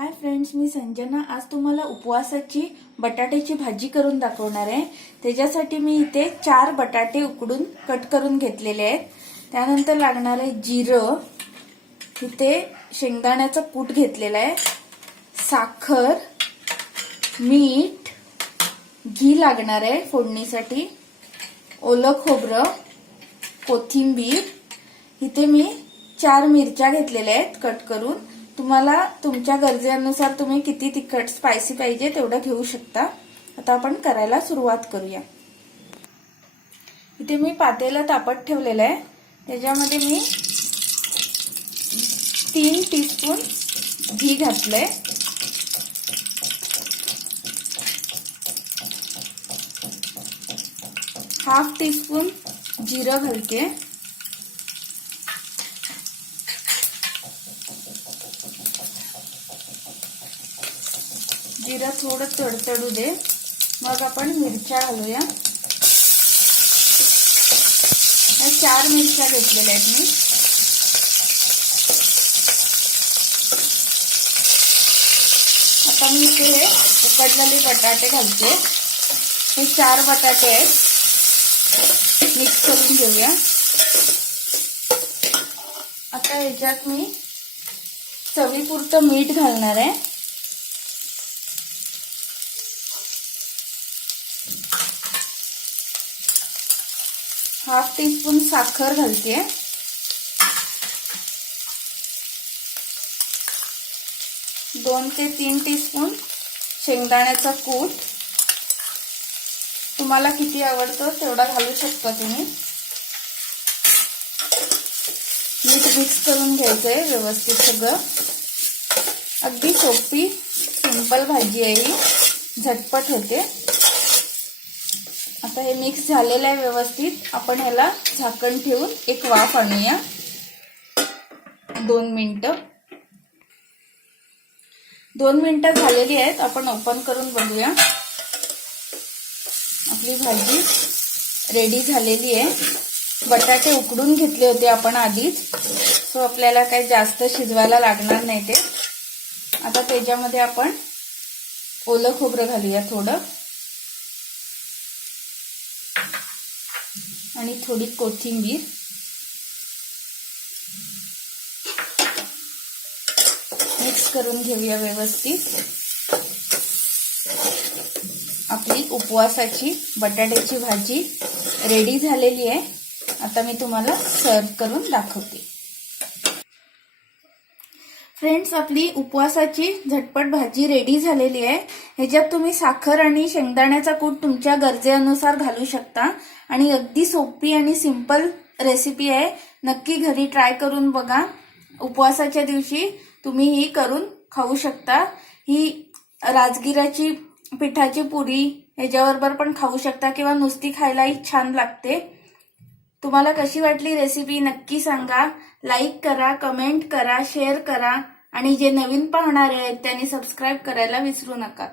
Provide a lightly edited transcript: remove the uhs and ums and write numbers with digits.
Hi friends, मी संजना। आज तुम्हाला उपवासाची बटाट्याची भाजी करून दाखवणार आहे। त्याच्यासाठी मी इथे 4 बटाटे उकडून कट करून घेतलेले आहेत। त्यानंतर लागणार आहे जिरं, इथे शेंगदाण्याचा कूट घेतलेला आहे, साखर, मीठ, घी लागणार आहे फोडणीसाठी, ओलं खोबरं, कोथिंबीर। इथे मी 4 मिरच्या घेतलेल्या आहेत कट करून। तुम्हाला तुमच्या गरजेनुसार तुम्ही किती तिखट स्पायसी पाहिजे तेवढं घेऊ शकता। आता आपण करायला सुरुवात करूया। इथे मी पातेलं तापत ठेवलेलं आहे, त्याच्यामध्ये मी 3 टीस्पून घी घातलंय, हाफ टीस्पून जिरं घालते, जिरं थोडं तडतडू दे, मग आपण मिरच्या घालूया। 4 मिरच्या घेतलेल्या आहेत मी। आता मी इथे उकडलेले बटाटे घालते। हे 4 बटाटे आहेत, मिक्स करून घेऊया। आता याच्यात मी चवीपुरतं मीठ घालणार आहे, हाफ टीस्पून साखर घालते, 2 ते 3 टीस्पून शेंगदाण्याचा कूट। तुम्हाला किती आवडतो तेवढा घालू शकता तुम्ही। मीठ मिक्स करून घ्यायचंय व्यवस्थित सगळं। अगदी सोपी सिंपल भाजी आहे ही, झटपट होते। आता हे मिक्स झालेलं आहे व्यवस्थित। आपण ह्याला झाकण ठेवून एक वाफ आणूया 2 मिनिटं। 2 मिनिटं झालेली आहेत, आपण ओपन करून बघूया। आपली भाजी रेडी झालेली आहे। बटाटे उकडून घेतले होते आपण आधीच, सो आपल्याला काही जास्त शिजवायला लागणार नाही ते। आता त्याच्यामध्ये आपण ओलं खोबरं घालूया थोडं, आणि थोडी कोथिंबीर। मिक्स करून घेऊया व्यवस्थित। आपली उपवासाची बटाट्याची भाजी रेडी झालेली आहे। आता मी तुम्हाला सर्व करून दाखवते। फ्रेंड्स, आपली उपवासाची झटपट भाजी रेडी झालेली आहे। ह्याच्यात तुम्ही साखर आणि शेंगदाण्याचा कूट तुमच्या गरजेनुसार घालू शकता, आणि अगदी सोपी आणि सिंपल रेसिपी आहे। नक्की घरी ट्राय करून बघा। उपवासाच्या दिवशी तुम्ही ही करून खाऊ शकता। ही राजगिराची पिठाची पुरी ह्याच्याबरोबर पण खाऊ शकता, किंवा नुसती खायलाही छान लागते। तुम्हाला कशी वाटली रेसिपी नक्की सांगा। लाईक करा, कमेंट करा, शेअर करा, आणि जे नवीन पाहणारे आहेत त्यांनी सबस्क्राईब करायला विसरू नका।